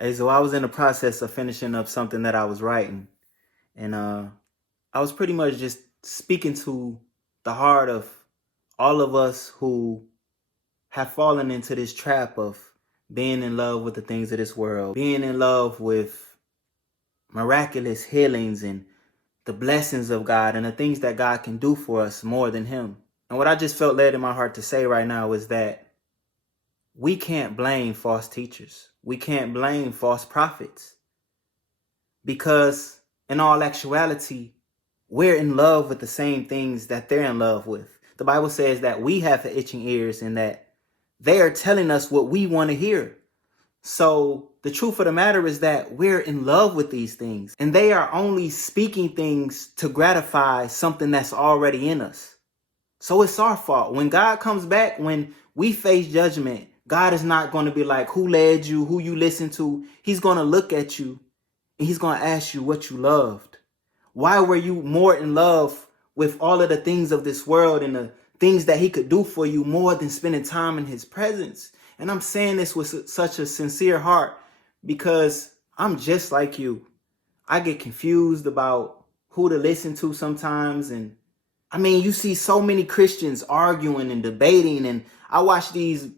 Hey, so I was in the process of finishing up something that I was writing, and I was pretty much just speaking to the heart of all of us who have fallen into this trap of being in love with the things of this world, being in love with miraculous healings and the blessings of God and the things that God can do for us more than Him. And what I just felt led in my heart to say right now is that we can't blame false teachers. We can't blame false prophets. Because in all actuality, we're in love with the same things that they're in love with. The Bible says that we have the itching ears and that they are telling us what we want to hear. So the truth of the matter is that we're in love with these things, and they are only speaking things to gratify something that's already in us. So it's our fault. When God comes back, when we face judgment, God is not going to be like, who led you, who you listened to. He's going to look at you and He's going to ask you what you loved. Why were you more in love with all of the things of this world and the things that He could do for you more than spending time in His presence? And I'm saying this with such a sincere heart because I'm just like you. I get confused about who to listen to sometimes. And I mean, you see so many Christians arguing and debating, and I watch these,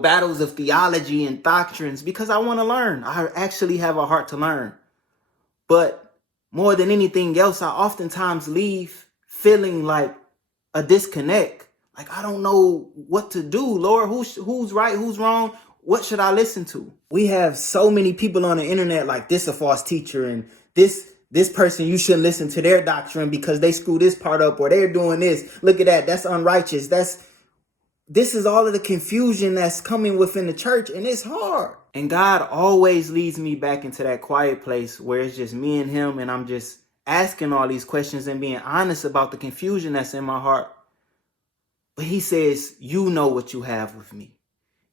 battles of theology and doctrines because I want to learn. I actually have a heart to learn. But more than anything else, I oftentimes leave feeling like a disconnect. Like, I don't know what to do, Lord. Who's right? Who's wrong? What should I listen to? We have so many people on the internet like this a false teacher, and this person, you shouldn't listen to their doctrine because they screw this part up, or they're doing this. Look at that. That's unrighteous. This is all of the confusion that's coming within the church, and it's hard. And God always leads me back into that quiet place where it's just me and Him, and I'm just asking all these questions and being honest about the confusion that's in my heart. But He says, you know what you have with me.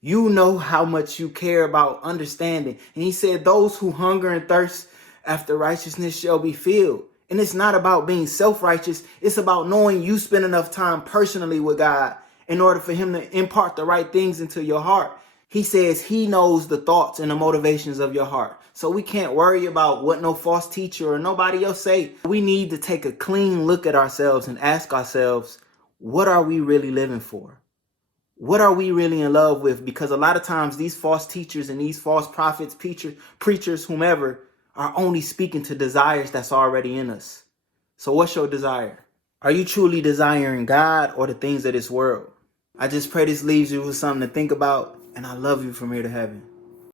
You know how much you care about understanding. And He said, those who hunger and thirst after righteousness shall be filled. And it's not about being self-righteous. It's about knowing you spend enough time personally with God in order for Him to impart the right things into your heart. He says He knows the thoughts and the motivations of your heart. So we can't worry about what no false teacher or nobody else say. We need to take a clean look at ourselves and ask ourselves, what are we really living for? What are we really in love with? Because a lot of times these false teachers and these false prophets, preachers, whomever, are only speaking to desires that's already in us. So what's your desire? Are you truly desiring God or the things of this world? I just pray this leaves you with something to think about, and I love you from here to heaven.